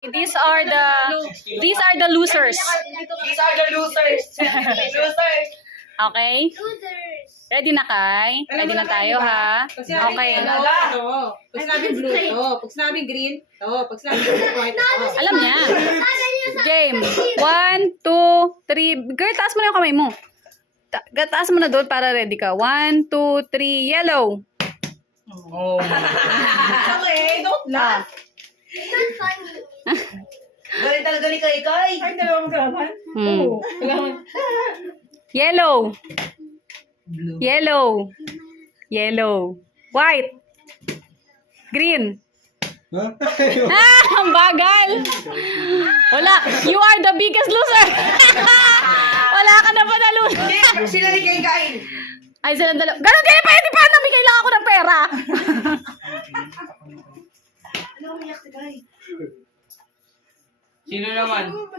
These are the losers. These are the losers. Losers. Okay? Ready na, Kai? Ready na tayo, ha? Okay. Pag sinabing blue, to. Pag sinabing green, to. Pag sinabing white, to. Alam niya. Game. 1, 2, 3. Girl, taas mo na yung kamay mo. Taas mo na doon para ready ka. 1, 2, 3. Yellow. Okay, don't laugh. Galing talaga ni Kai. Ay, dalawang gaman? Hmm. Kailangan. Yellow. Blue. Yellow. Yellow. White. Green. Ang bagal. Wala. You are the biggest loser. Wala ka na panalo. Sila ni Kai. Ay, silang dalawa. Ganun kayo pa. Hindi pa namin kailangan ko ng pera. Sino naman?